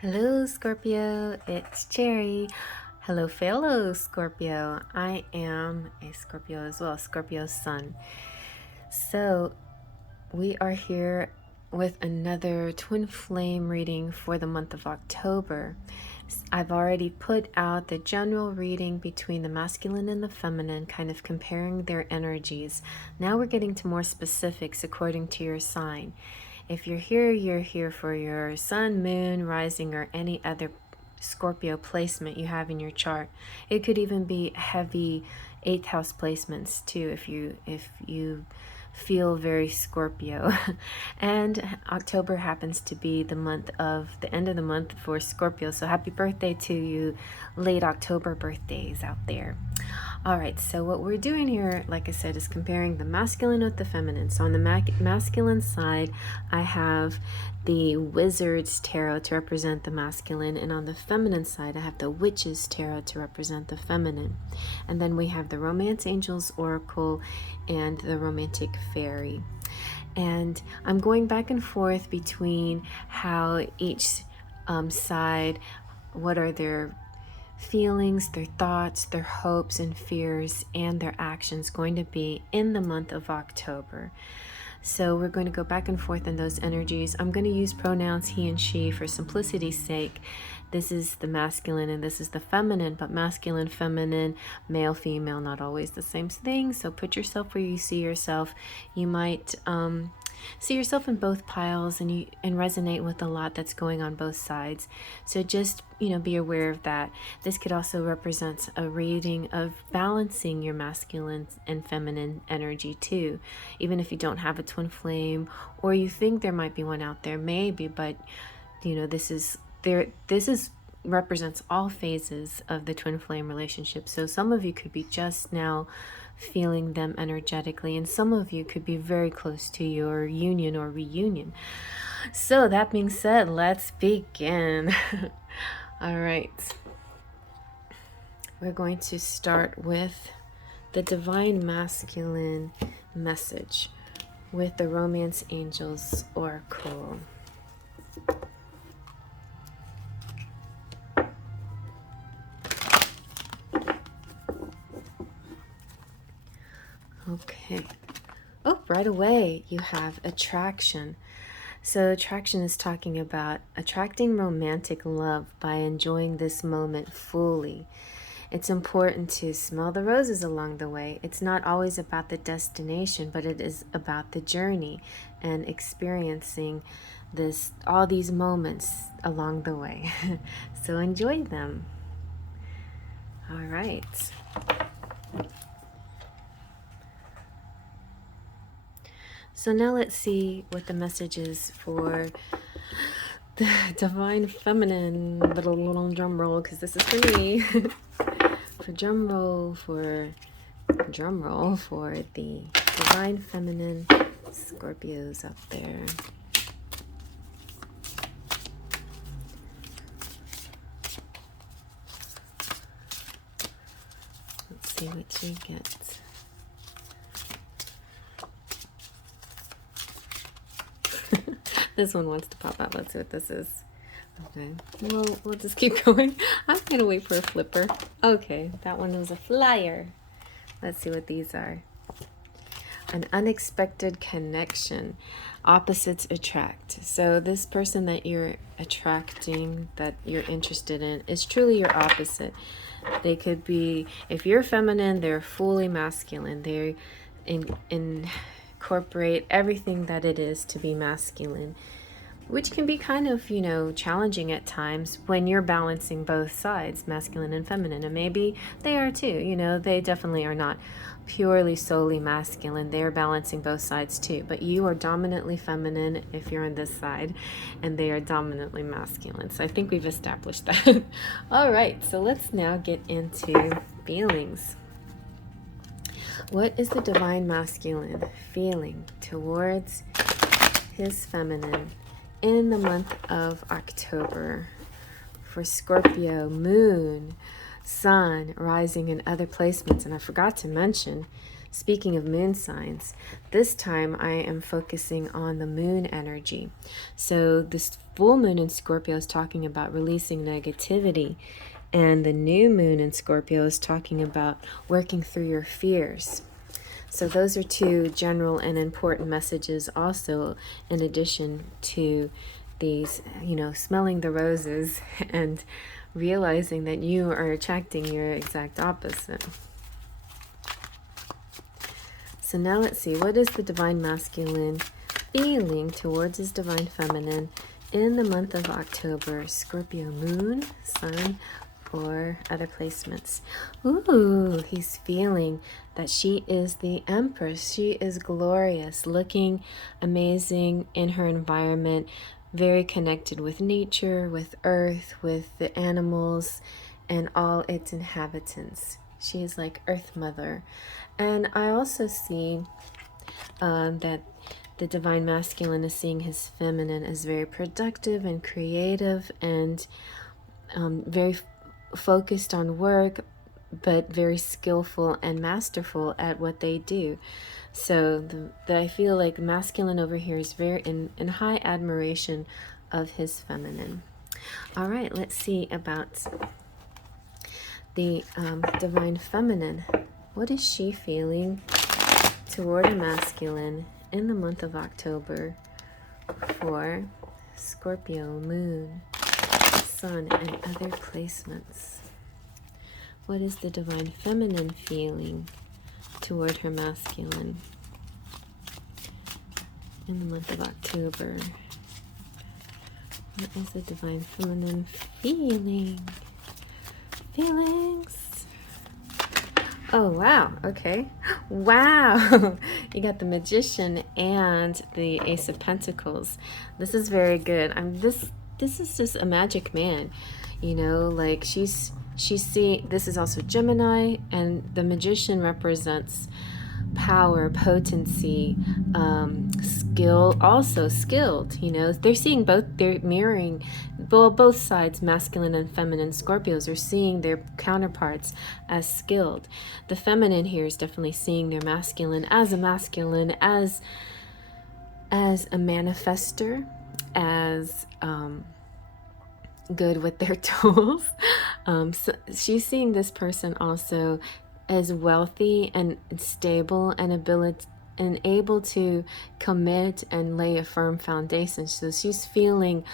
Hello, Scorpio. It's Cherry. Hello, fellow Scorpio. I am a Scorpio as well, Scorpio sun. So, we are here with another twin flame reading for the month of October. I've already put out the general reading between the masculine and the feminine, kind of comparing their energies. Now we're getting to more specifics according to your sign. If you're here for your sun, moon, rising, or any other Scorpio placement you have in your chart. It could even be heavy 8th house placements too if you feel very Scorpio. And October happens to be the end of the month for Scorpio. So happy birthday to you late October birthdays out there. All right, so what we're doing here, like I said, is comparing the masculine with the feminine. So on the masculine side, I have the Wizard's Tarot to represent the masculine, and on the feminine side, I have the Witch's Tarot to represent the feminine. And then we have the Romance Angels Oracle and the Romantic Fairy. And I'm going back and forth between how each side, what are their feelings, their thoughts, their hopes and fears, and their actions going to be in the month of October. So we're going to go back and forth in those energies. I'm going to use pronouns he and she for simplicity's sake. This is the masculine and this is the feminine, but masculine, feminine, male, female, not always the same thing. So put yourself where you see yourself. You might see yourself in both piles and resonate with a lot that's going on both sides. So just be aware of that. This could also represent a reading of balancing your masculine and feminine energy too, even if you don't have a twin flame or you think there might be one out there, maybe, but this represents all phases of the twin flame relationship. So some of you could be just now feeling them energetically, and some of you could be very close to your union or reunion. So that being said, let's begin. All right. We're going to start with the Divine Masculine message with the Romance Angels Oracle. Okay. Oh, right away you have attraction. So attraction is talking about attracting romantic love by enjoying this moment fully. It's important to smell the roses along the way. It's not always about the destination, but it is about the journey and experiencing all these moments along the way. So enjoy them. All right. So now let's see what the message is for the Divine Feminine. Little drum roll, because this is for me. Drum roll for the Divine Feminine Scorpios out there. Let's see what you get. This one wants to pop out. Let's see what this is. Okay, we'll just keep going. I'm gonna wait for a flipper. Okay, that one was a flyer. Let's see what these are. An unexpected connection. Opposites attract. So this person that you're attracting, that you're interested in, is truly your opposite. They could be, if you're feminine, they're fully masculine. They're incorporate everything that it is to be masculine, which can be kind of, challenging at times when you're balancing both sides, masculine and feminine. And maybe they are too, they definitely are not purely solely masculine. They're balancing both sides too. But you are dominantly feminine if you're on this side, and they are dominantly masculine. So I think we've established that. All right, so let's now get into feelings. What is the Divine Masculine feeling towards his feminine in the month of October? For Scorpio, moon, sun, rising, and other placements. And I forgot to mention, Speaking of moon signs, this time I am focusing on the moon energy. So this full moon in Scorpio is talking about releasing negativity, and the new moon in Scorpio is talking about working through your fears. So those are two general and important messages also, in addition to these, smelling the roses and realizing that you are attracting your exact opposite. So now let's see, what is the divine masculine feeling towards his divine feminine in the month of October? Scorpio moon, sun, or other placements. Ooh, he's feeling that she is the Empress. She is glorious, looking amazing in her environment, very connected with nature, with earth, with the animals, and all its inhabitants. She is like Earth Mother. And I also see that the divine masculine is seeing his feminine as very productive and creative and very focused on work, but very skillful and masterful at what they do. So I feel like masculine over here is very in high admiration of his feminine. All right, let's see about the divine feminine. What is she feeling toward a masculine in the month of October for Scorpio moon, sun, and other placements? What is the divine feminine feeling toward her masculine in the month of October? What is the divine feminine feeling? Feelings. Oh, wow. Okay. Wow. You got the Magician and the Ace of Pentacles. This is very good. This is just a magic man. Like she's seeing, this is also Gemini, and the Magician represents power, potency, skill, also skilled. They're seeing both, they're mirroring, well, both sides, masculine and feminine. Scorpios are seeing their counterparts as skilled. The feminine here is definitely seeing their masculine, as a manifester, as good with their tools. So she's seeing this person also as wealthy and stable and able to commit and lay a firm foundation. So she's feeling,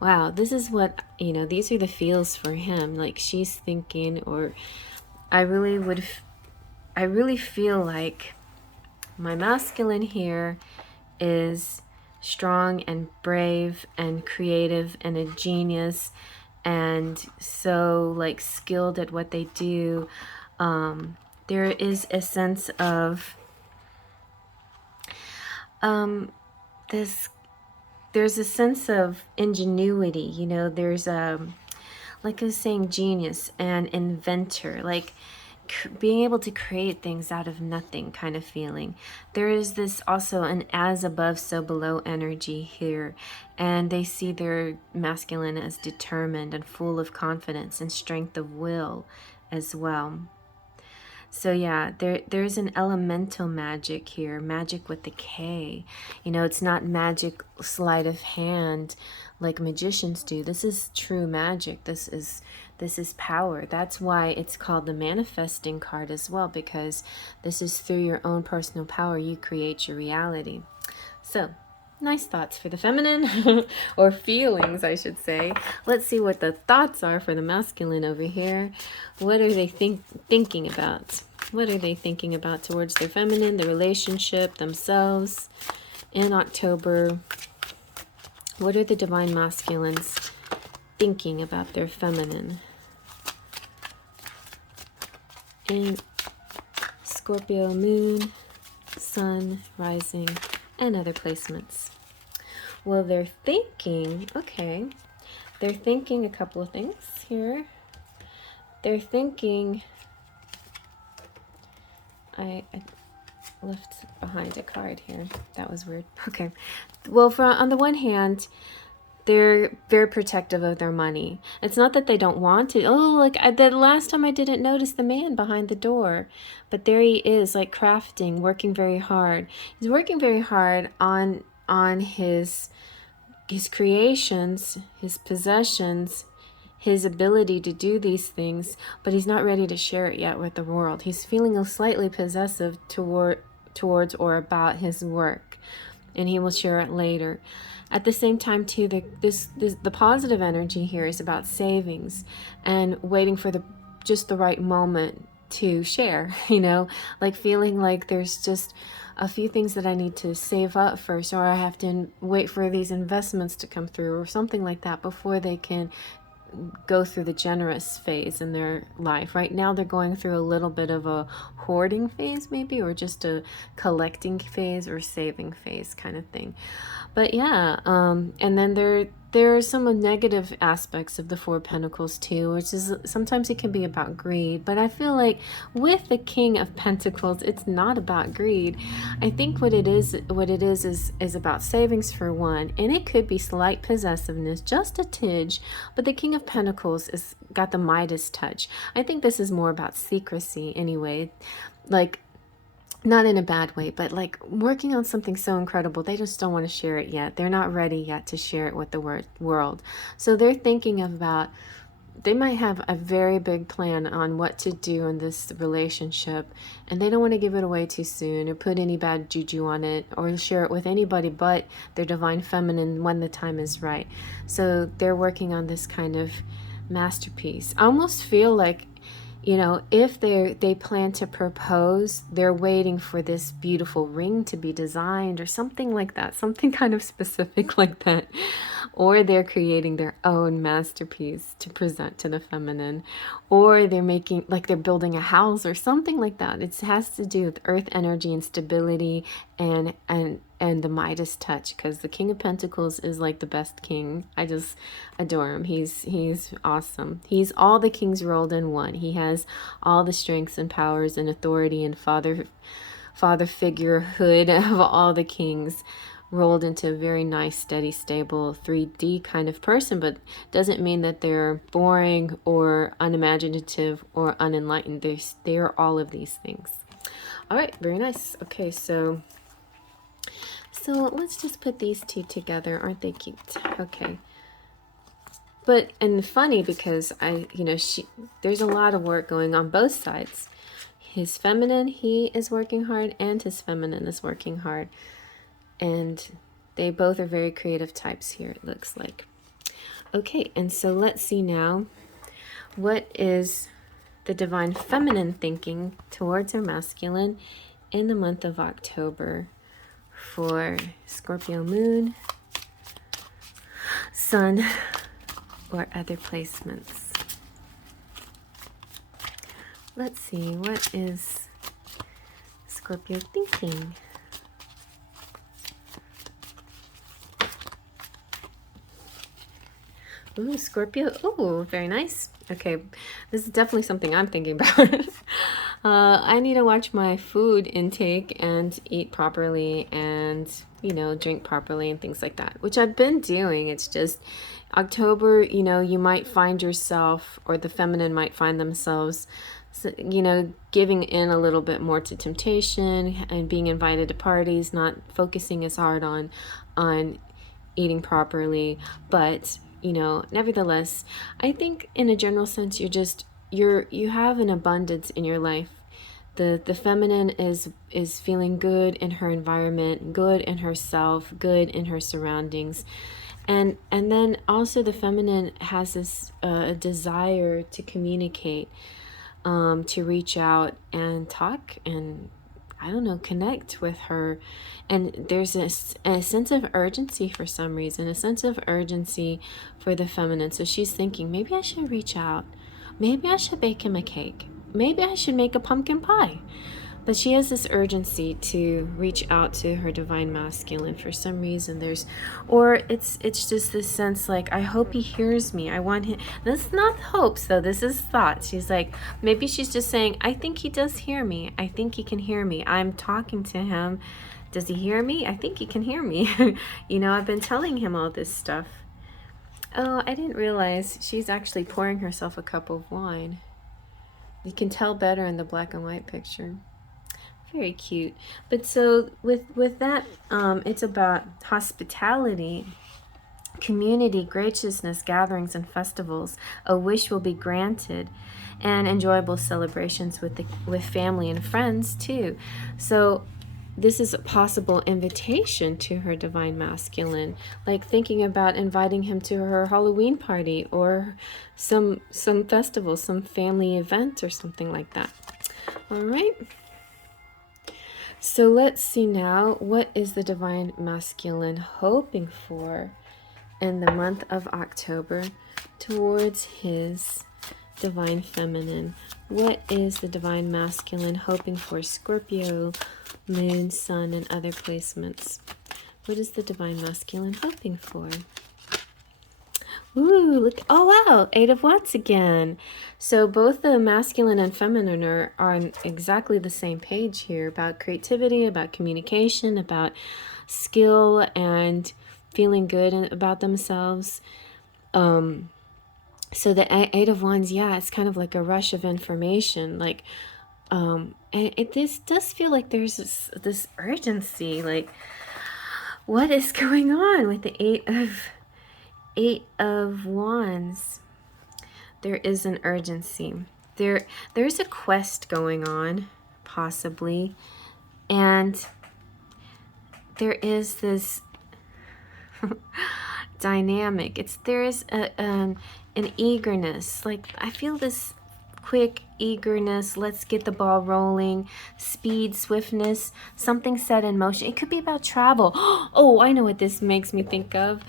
wow, this is what, these are the feels for him. Like she's thinking, or I really feel like my masculine here is strong and brave and creative and a genius and so like skilled at what they do. There is a sense of there's a sense of ingenuity, there's like I was saying, genius and inventor, like being able to create things out of nothing kind of feeling. There is this also an as above so below energy here, and they see their masculine as determined and full of confidence and strength of will as well. So yeah, there's an elemental magic here, magic with the K. It's not magic sleight of hand like magicians do. This is true magic. This is power. That's why it's called the manifesting card as well, because this is through your own personal power you create your reality. So nice thoughts for the feminine, or feelings, I should say. Let's see what the thoughts are for the masculine over here. What are they thinking about? What are they thinking about towards their feminine, the relationship, themselves in October? What are the divine masculines thinking about their feminine in Scorpio moon, sun, rising, and other placements? Well, they're thinking, okay, they're thinking a couple of things here. They're thinking, I left behind a card here. That was weird. Okay. Well, on the one hand, they're very protective of their money. It's not that they don't want to. Oh, like the last time I didn't notice the man behind the door, but there he is, like crafting, working very hard. He's working very hard on his creations, his possessions, his ability to do these things, but he's not ready to share it yet with the world. He's feeling a slightly possessive towards or about his work, and he will share it later. At the same time, too, the positive energy here is about savings and waiting for just the right moment to share, like feeling like there's just a few things that I need to save up first, or I have to wait for these investments to come through or something like that before they can go through the generous phase in their life. Right now they're going through a little bit of a hoarding phase maybe, or just a collecting phase or saving phase kind of thing. But yeah, and then there are some negative aspects of the Four of Pentacles too, which is sometimes it can be about greed. But I feel like with the King of Pentacles, it's not about greed. I think what it is about savings for one, and it could be slight possessiveness, just a tidge. But the King of Pentacles is got the Midas touch. I think this is more about secrecy anyway, like, not in a bad way, but like working on something so incredible, they just don't want to share it yet. They're not ready yet to share it with the world. So they're thinking about, they might have a very big plan on what to do in this relationship, and they don't want to give it away too soon or put any bad juju on it or share it with anybody but their divine feminine when the time is right. So they're working on this kind of masterpiece. I almost feel like, if they plan to propose, they're waiting for this beautiful ring to be designed or something like that, something kind of specific like that. Or they're creating their own masterpiece to present to the feminine, or they're making, like they're building a house or something like that. It has to do with earth energy and stability and the Midas touch, because the King of Pentacles is like the best king. I just adore him. He's awesome. He's all the kings rolled in one. He has all the strengths and powers and authority and father figurehood of all the kings rolled into a very nice, steady, stable 3D kind of person, but doesn't mean that they're boring or unimaginative or unenlightened. They are all of these things. All right, very nice. Okay, so let's just put these two together. Aren't they cute? Okay. But, and funny because there's a lot of work going on both sides. His feminine, he is working hard, and his feminine is working hard. And they both are very creative types here, it looks like. Okay, and so let's see now. What is the divine feminine thinking towards her masculine in the month of October for Scorpio moon, sun, or other placements? Let's see, what is Scorpio thinking? Ooh, Scorpio. Ooh, very nice. Okay, this is definitely something I'm thinking about. I need to watch my food intake and eat properly and, drink properly and things like that, which I've been doing. It's just October, you might find yourself, or the feminine might find themselves, giving in a little bit more to temptation and being invited to parties, not focusing as hard on eating properly, but nevertheless, I think in a general sense, you have an abundance in your life. The feminine is feeling good in her environment, good in herself, good in her surroundings. And then also the feminine has this desire to communicate, to reach out and talk and, connect with her. And there's a sense of urgency for some reason, a sense of urgency for the feminine. So she's thinking, maybe I should reach out. Maybe I should bake him a cake. Maybe I should make a pumpkin pie. But she has this urgency to reach out to her divine masculine for some reason. It's just this sense like, I hope he hears me. I want him. This is not hopes though. This is thought. She's like, maybe she's just saying, I think he does hear me. I think he can hear me. I'm talking to him. Does he hear me? I think he can hear me. I've been telling him all this stuff. Oh, I didn't realize she's actually pouring herself a cup of wine. You can tell better in the black and white picture. Very cute. But so with that, it's about hospitality, community, graciousness, gatherings, and festivals. A wish will be granted, and enjoyable celebrations with family and friends too. So this is a possible invitation to her divine masculine, like thinking about inviting him to her Halloween party or some festival, some family event or something like that. All right. So let's see now, what is the divine masculine hoping for in the month of October towards his divine feminine? What is the divine masculine hoping for Scorpio, moon, sun, and other placements? What is the divine masculine hoping for? Ooh, look. Oh, wow. 8 of Wands again. So both the masculine and feminine are on exactly the same page here about creativity, about communication, about skill and feeling good about themselves. So the 8 of Wands, yeah, it's kind of like a rush of information. Like, and this does feel like there's this urgency. Like, what is going on with the 8 of Wands? There is an urgency. There's a quest going on, possibly, and there is this dynamic. There is an eagerness. Like, I feel this quick eagerness. Let's get the ball rolling. Speed, swiftness, something set in motion. It could be about travel. Oh, I know what this makes me think of.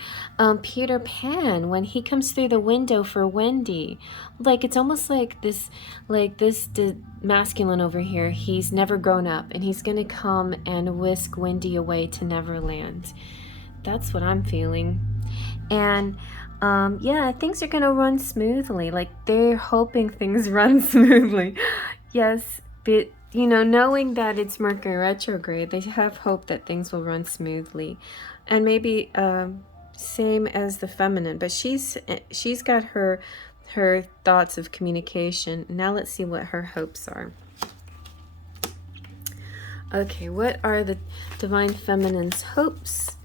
Peter Pan, when he comes through the window for Wendy. Like, it's almost like this masculine over here. He's never grown up, and he's gonna come and whisk Wendy away to Neverland. That's what I'm feeling. And yeah, things are going to run smoothly. Like, they're hoping things run smoothly. Yes, but, you know, knowing that it's Mercury retrograde, they have hope that things will run smoothly. And maybe same as the feminine, but she's got her thoughts of communication. Now let's see what her hopes are. Okay, what are the divine feminine's hopes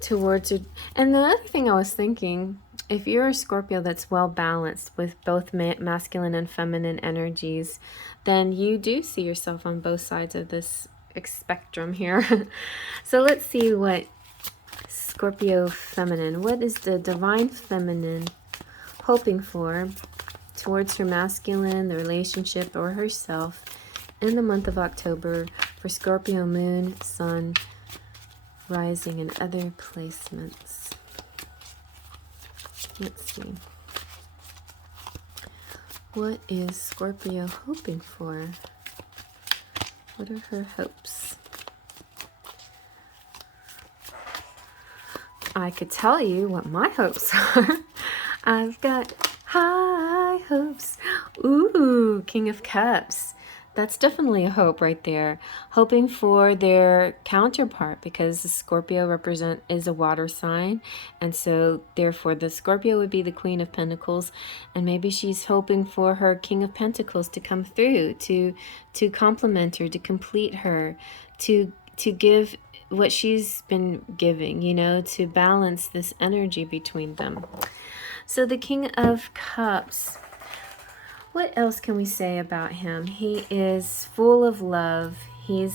towards it? And the other thing I was thinking, if you're a Scorpio that's well balanced with both masculine and feminine energies, then you do see yourself on both sides of this spectrum here. So let's see what Scorpio feminine, what is the divine feminine hoping for towards her masculine, the relationship, or herself in the month of October for Scorpio moon, sun, rising, and other placements. Let's see. What is Scorpio hoping for? What are her hopes? I could tell you what my hopes are. I've got high hopes. Ooh, King of Cups. That's definitely a hope right there. Hoping for their counterpart, because the Scorpio is a water sign. And so therefore the Scorpio would be the Queen of Pentacles. And maybe she's hoping for her King of Pentacles to come through, to complement her, to complete her, to give what she's been giving, you know, to balance this energy between them. So the King of Cups, what else can we say about him? He is full of love. He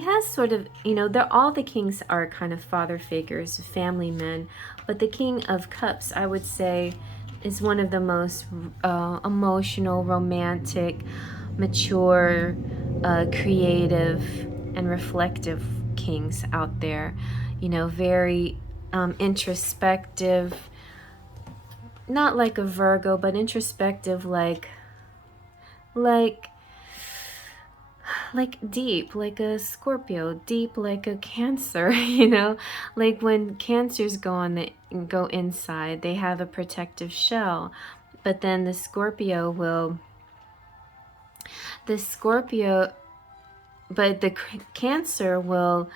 has sort of, you know, all the kings are kind of father figures, family men, but the King of Cups, I would say, is one of the most emotional, romantic, mature, creative, and reflective kings out there. You know, very introspective, not like a Virgo, but introspective, like deep, like a Scorpio, deep like a Cancer, you know, like when Cancers go inside, they have a protective shell, but then the Cancer will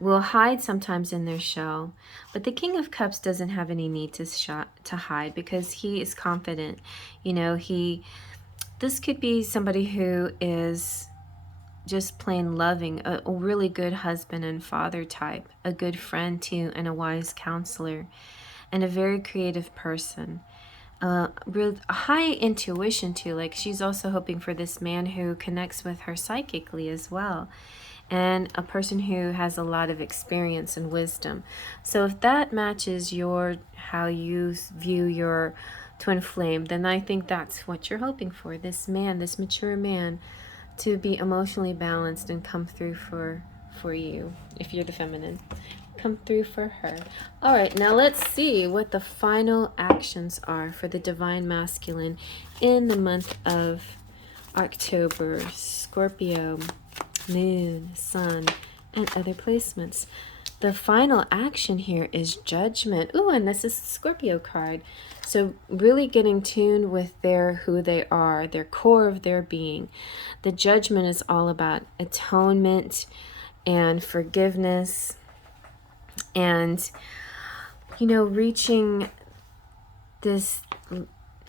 will hide sometimes in their shell. But the King of Cups doesn't have any need to hide because he is confident. You know, this could be somebody who is just plain loving, a really good husband and father type, a good friend too, and a wise counselor, and a very creative person. With a high intuition too, like she's also hoping for this man who connects with her psychically as well, and a person who has a lot of experience and wisdom. So if that matches how you view your twin flame, then I think that's what you're hoping for. This man, this mature man, to be emotionally balanced and come through for you. If you're the feminine, come through for her. All right, now let's see what the final actions are for the divine masculine in the month of October. Scorpio, moon, sun, and other placements. The final action here is judgment. Ooh, and this is the Scorpio card. So really getting tuned with who they are, their core of their being. The judgment is all about atonement and forgiveness and, you know, reaching this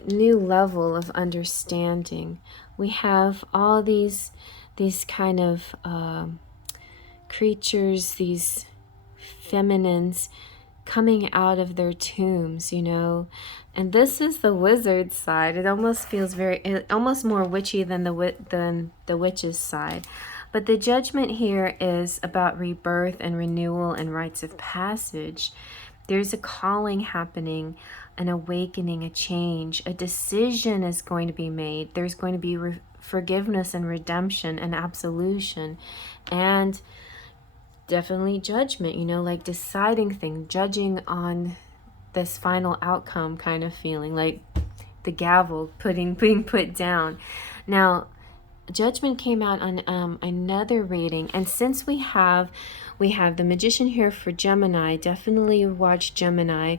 new level of understanding. We have all these kind of creatures, these feminines coming out of their tombs, you know, and this is the wizard side. It almost feels almost more witchy than the witch's side. But the judgment here is about rebirth and renewal and rites of passage. There's a calling happening, an awakening, a change, a decision is going to be made. There's going to be forgiveness and redemption and absolution, and definitely judgment, you know, like deciding things, judging on this final outcome kind of feeling, like the gavel being put down. Now, judgment came out on another reading, and since we have the Magician here for Gemini, definitely watch Gemini,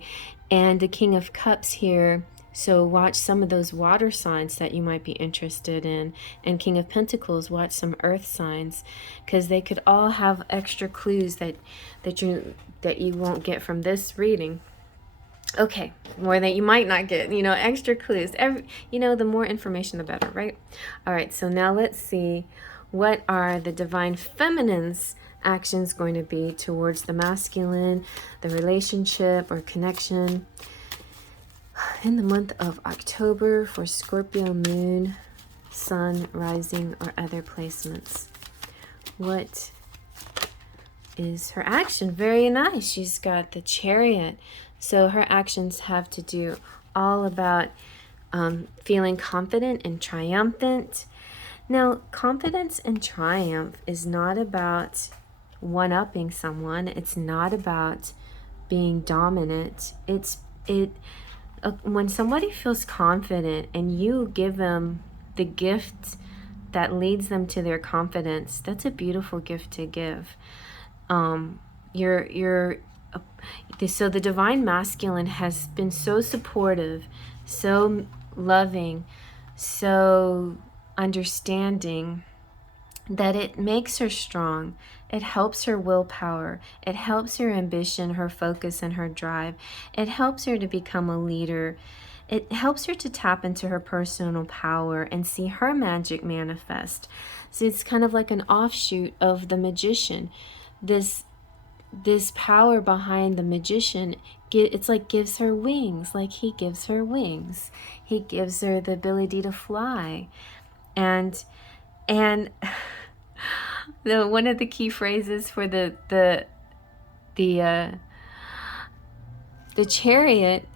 and the King of Cups here, so watch some of those water signs that you might be interested in, and King of Pentacles, watch some earth signs, because they could all have extra clues that you won't get from this reading. Okay, more that you might not get, you know, extra clues. The more information, the better, right? All right, so now let's see what are the divine feminine's actions going to be towards the masculine, the relationship or connection in the month of October for Scorpio moon, sun, rising, or other placements. What is her action? Very nice. She's got the Chariot. So her actions have to do all about feeling confident and triumphant. Now, confidence and triumph is not about one-upping someone. It's not about being dominant. When somebody feels confident and you give them the gift that leads them to their confidence, that's a beautiful gift to give. So the divine masculine has been so supportive, so loving, so understanding, that it makes her strong. It helps her willpower. It helps her ambition, her focus, and her drive. It helps her to become a leader. It helps her to tap into her personal power and see her magic manifest. So it's kind of like an offshoot of the magician. This power behind the magician, it's like gives her wings, like he gives her wings. He gives her the ability to fly. And one of the key phrases for the Chariot,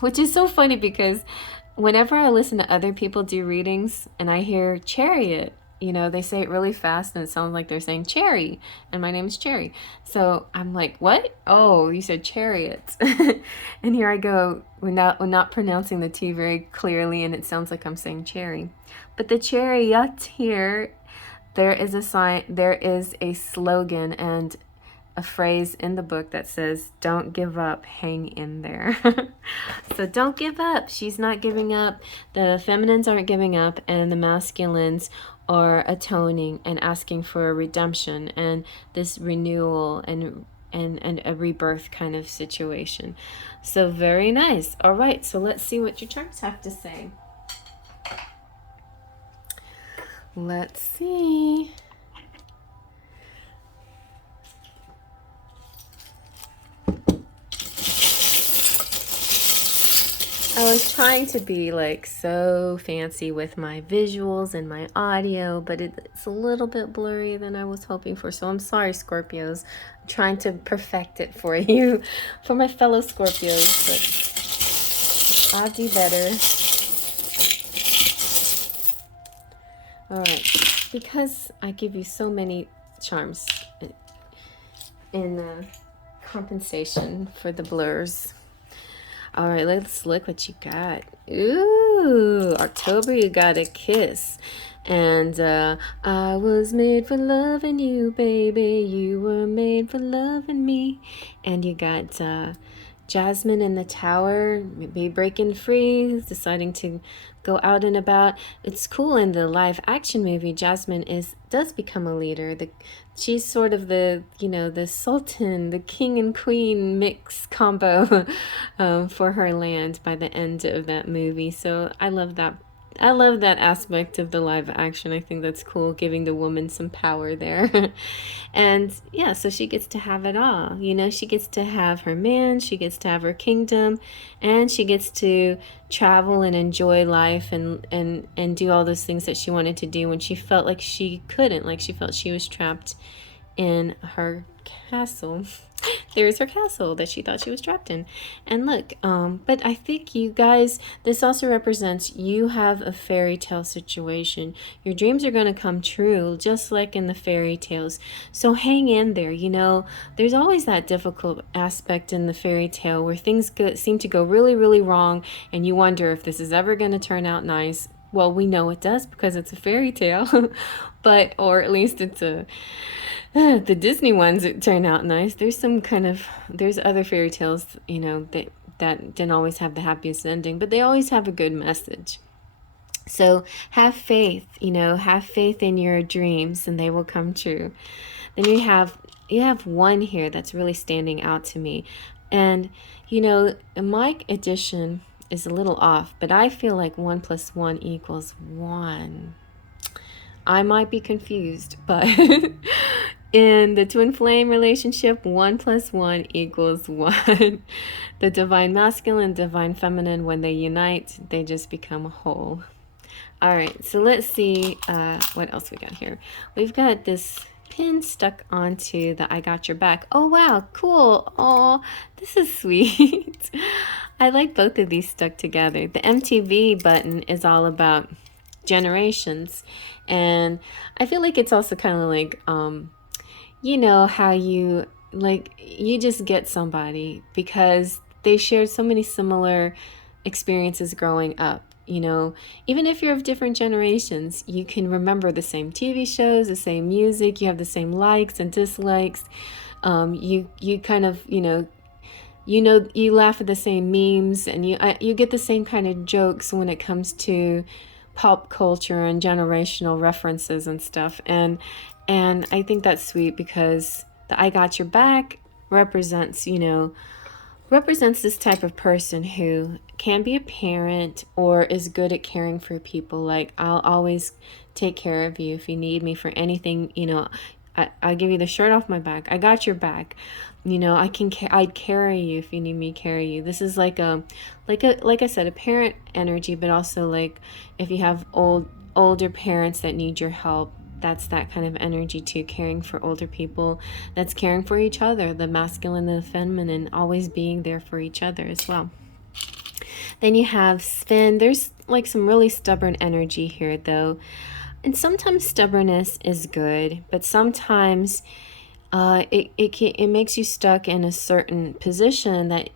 which is so funny because whenever I listen to other people do readings and I hear Chariot, you know, they say it really fast and it sounds like they're saying cherry, and my name is Cherry. So I'm like, what? Oh, you said Chariot. And here I go, we're not pronouncing the T very clearly, and it sounds like I'm saying cherry. But the Chariot here, there is a slogan and a phrase in the book that says, don't give up, hang in there. So don't give up. She's not giving up. The feminines aren't giving up, and the masculines are atoning and asking for a redemption and this renewal and a rebirth kind of situation. So very nice. All right, so let's see what your charts have to say. Let's see. I was trying to be like so fancy with my visuals and my audio, but it's a little bit blurry than I was hoping for. So I'm sorry, Scorpios. I'm trying to perfect it for you, for my fellow Scorpios, but I'll do better. All right, because I give you so many charms in compensation for the blurs. All right, let's look what you got. Ooh, October, you got a kiss. And I was made for loving you, baby. You were made for loving me. And you got Jasmine in the tower, maybe breaking free, deciding to go out and about. It's cool in the live action movie. Jasmine does become a leader. She's sort of the, you know, the sultan, the king and queen mix combo for her land by the end of that movie. So I love that. I love that aspect of the live action. I think that's cool, giving the woman some power there. And yeah, so she gets to have it all. You know, she gets to have her man, she gets to have her kingdom, and she gets to travel and enjoy life and do all those things that she wanted to do when she felt like she couldn't, like she felt she was trapped in her castle. There's her castle that she thought she was trapped in. And look, but I think you guys, this also represents you have a fairy tale situation. Your dreams are going to come true, just like in the fairy tales. So hang in there. You know, there's always that difficult aspect in the fairy tale where things seem to go really, really wrong, and you wonder if this is ever going to turn out nice. Well, we know it does because it's a fairy tale, but, or at least it's the Disney ones that turn out nice. There's other fairy tales, you know, that didn't always have the happiest ending, but they always have a good message. So have faith, you know, have faith in your dreams and they will come true. Then you have one here that's really standing out to me. And, you know, my addition is a little off, but I feel like 1 + 1 = 1. I might be confused, but in the twin flame relationship, 1 + 1 = 1. The divine masculine, divine feminine, when they unite, they just become a whole. All right, so let's see what else we got here. We've got this pin stuck onto the I got your back. Oh, wow, cool. Oh, this is sweet. I like both of these stuck together. The MTV button is all about generations. And I feel like it's also kind of like, you know, how you just get somebody because they shared so many similar experiences growing up. You know, even if you're of different generations, you can remember the same TV shows, the same music, you have the same likes and dislikes. You kind of, you laugh at the same memes, and you get the same kind of jokes when it comes to pop culture and generational references and stuff. And I think that's sweet because the I got your back represents this type of person who can be a parent or is good at caring for people. Like, I'll always take care of you if you need me for anything. You know, I'll give you the shirt off my back. I got your back. You know, I'd carry you if you need me to carry you. This is like I said, a parent energy, but also like if you have older parents that need your help, that's that kind of energy too, caring for older people. That's caring for each other, the masculine and the feminine, always being there for each other as well. Then you have spin. There's like some really stubborn energy here though. And sometimes stubbornness is good, but sometimes it makes you stuck in a certain position that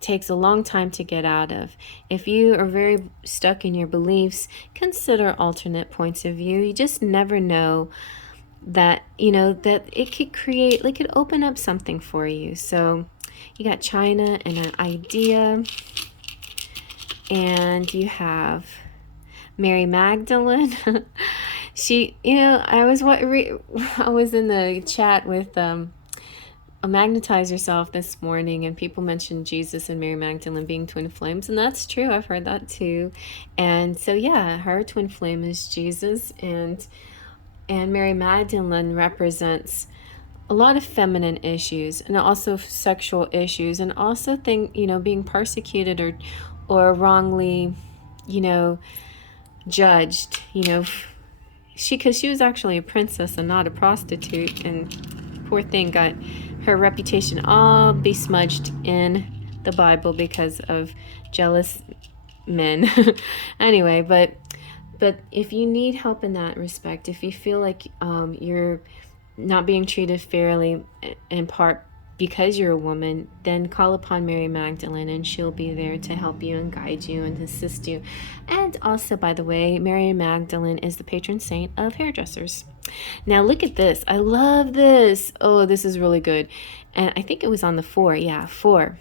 takes a long time to get out of. If you are very stuck in your beliefs, consider alternate points of view. You just never know that, that it could open up something for you. So you got China and an idea, and you have Mary Magdalene. she, I was in the chat with Magnetize Yourself this morning, and people mentioned Jesus and Mary Magdalene being twin flames, and that's true. I've heard that too. And so yeah, her twin flame is Jesus, and Mary Magdalene represents a lot of feminine issues and also sexual issues, and also being persecuted or wrongly, judged, because she was actually a princess and not a prostitute, and poor thing got her reputation all besmudged in the Bible because of jealous men. Anyway, but if you need help in that respect, if you feel like you're not being treated fairly, in part because you're a woman, then call upon Mary Magdalene, and she'll be there to help you and guide you and assist you. And also, by the way, Mary Magdalene is the patron saint of hairdressers. Now look at this. I love this. Oh, this is really good. And I think it was on the 4. Yeah, 4.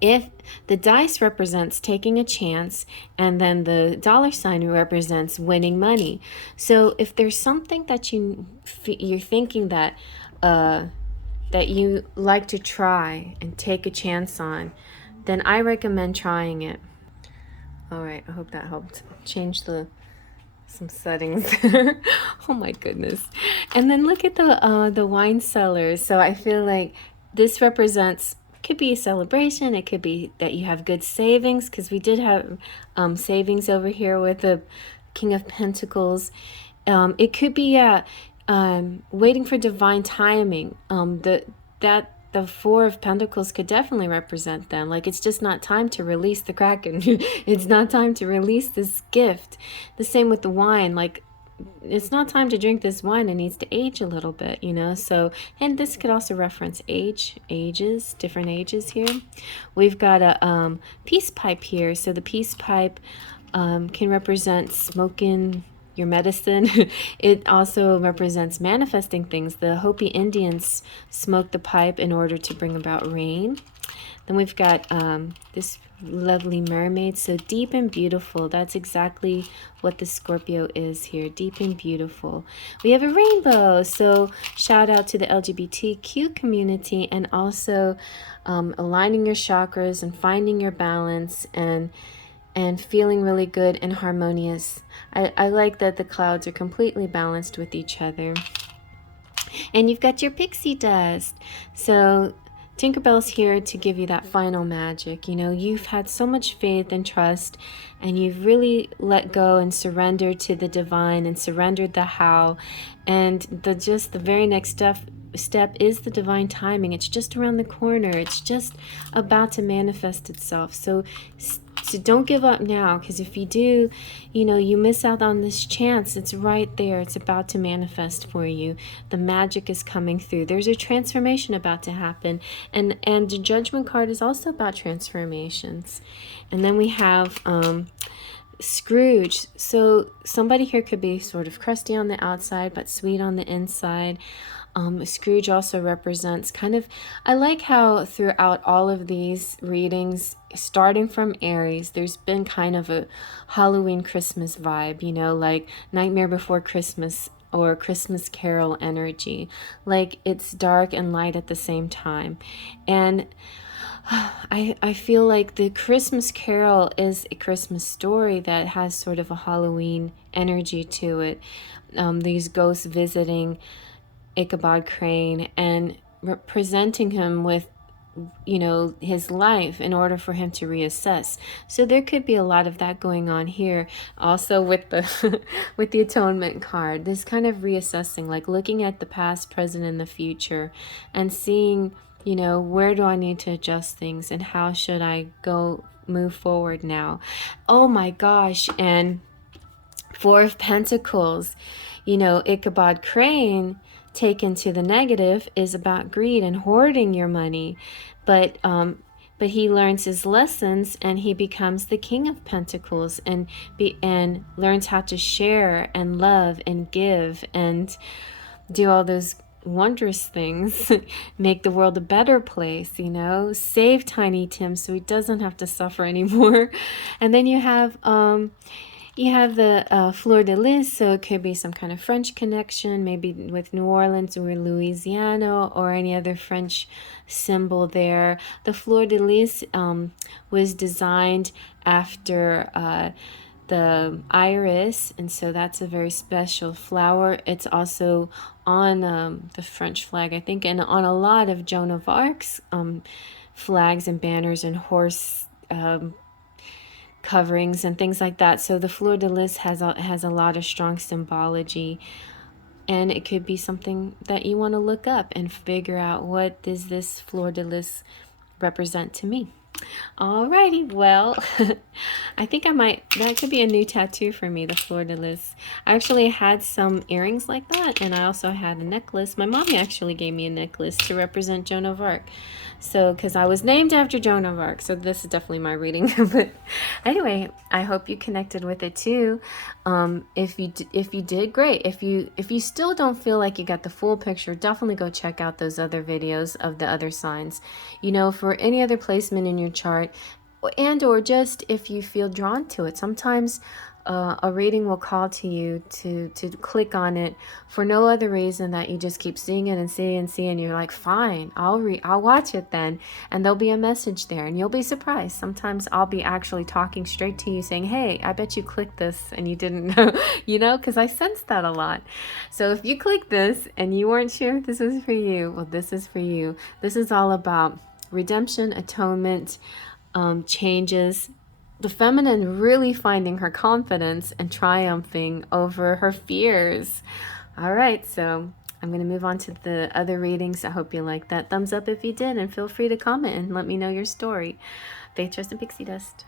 If the dice represents taking a chance, and then the dollar sign represents winning money. So if there's something that you're thinking that that you like to try and take a chance on, then I recommend trying it. All right, I hope that helped change some settings. Oh my goodness. And then look at the wine cellars. So I feel like this represents, could be a celebration, it could be that you have good savings, because we did have savings over here with the King of Pentacles. It could be waiting for divine timing. The 4 of Pentacles could definitely represent them. Like, it's just not time to release the Kraken. It's not time to release this gift. The same with the wine. Like, it's not time to drink this wine. It needs to age a little bit, So, and this could also reference ages, different ages here. We've got a peace pipe here. So the peace pipe can represent smoking your medicine. It also represents manifesting things. The Hopi Indians smoked the pipe in order to bring about rain. Then we've got this lovely mermaid. So deep and beautiful. That's exactly what the Scorpio is here. Deep and beautiful. We have a rainbow. So shout out to the LGBTQ community, and also aligning your chakras and finding your balance and feeling really good and harmonious. I like that the clouds are completely balanced with each other. And you've got your pixie dust. So Tinkerbell's here to give you that final magic. You've had so much faith and trust, and you've really let go and surrendered to the divine and surrendered the how. And the very next step is the divine timing. It's just around the corner. It's just about to manifest itself. So don't give up now, because if you do, you miss out on this chance. It's right there. It's about to manifest for you. The magic is coming through. There's a transformation about to happen. And the Judgment card is also about transformations. And then we have Scrooge. So somebody here could be sort of crusty on the outside, but sweet on the inside. Scrooge also represents I like how throughout all of these readings, starting from Aries, there's been kind of a Halloween Christmas vibe, like Nightmare Before Christmas or Christmas Carol energy. Like, it's dark and light at the same time. And I feel like the Christmas Carol is a Christmas story that has sort of a Halloween energy to it. These ghosts visiting Ichabod Crane and presenting him with his life in order for him to reassess. So there could be a lot of that going on here. Also with the with the Atonement card, this kind of reassessing, like looking at the past, present, and the future, and seeing where do I need to adjust things, and how should I move forward now. Oh my gosh. And 4 of Pentacles, Ichabod Crane, taken to the negative, is about greed and hoarding your money, but he learns his lessons, and he becomes the King of Pentacles, and learns how to share and love and give and do all those wondrous things. Make the world a better place, save Tiny Tim so he doesn't have to suffer anymore. And then you have You have the Fleur De Lis, so it could be some kind of French connection, maybe with New Orleans or Louisiana or any other French symbol there. The Fleur De Lis was designed after the iris, and so that's a very special flower. It's also on the French flag, I think, and on a lot of Joan of Arc's flags and banners and horse coverings and things like that. So the Fleur de Lis has a lot of strong symbology, and it could be something that you want to look up and figure out, what does this Fleur de Lis represent to me? Alrighty, well, I think that could be a new tattoo for me, the Fleur de Lis. I actually had some earrings like that, and I also had a necklace. My mommy actually gave me a necklace to represent Joan of Arc. So, because I was named after Joan of Arc, so this is definitely my reading. But anyway, I hope you connected with it too. If you did, great. If you still don't feel like you got the full picture, definitely go check out those other videos of the other signs. You know, for any other placement in your chart, and or just if you feel drawn to it. Sometimes a reading will call to you to click on it for no other reason that you just keep seeing it and seeing and seeing. You're like, fine, I'll watch it then, and there'll be a message there, and you'll be surprised. Sometimes I'll be actually talking straight to you, saying, hey, I bet you clicked this and you didn't know, you know, because I sense that a lot. So if you click this and you weren't sure if this was for you, well, this is for you. This is all about redemption, atonement, changes, the feminine really finding her confidence and triumphing over her fears. All right, so I'm going to move on to the other readings. I hope you liked that. Thumbs up if you did, and feel free to comment and let me know your story. Faith, trust, and pixie dust.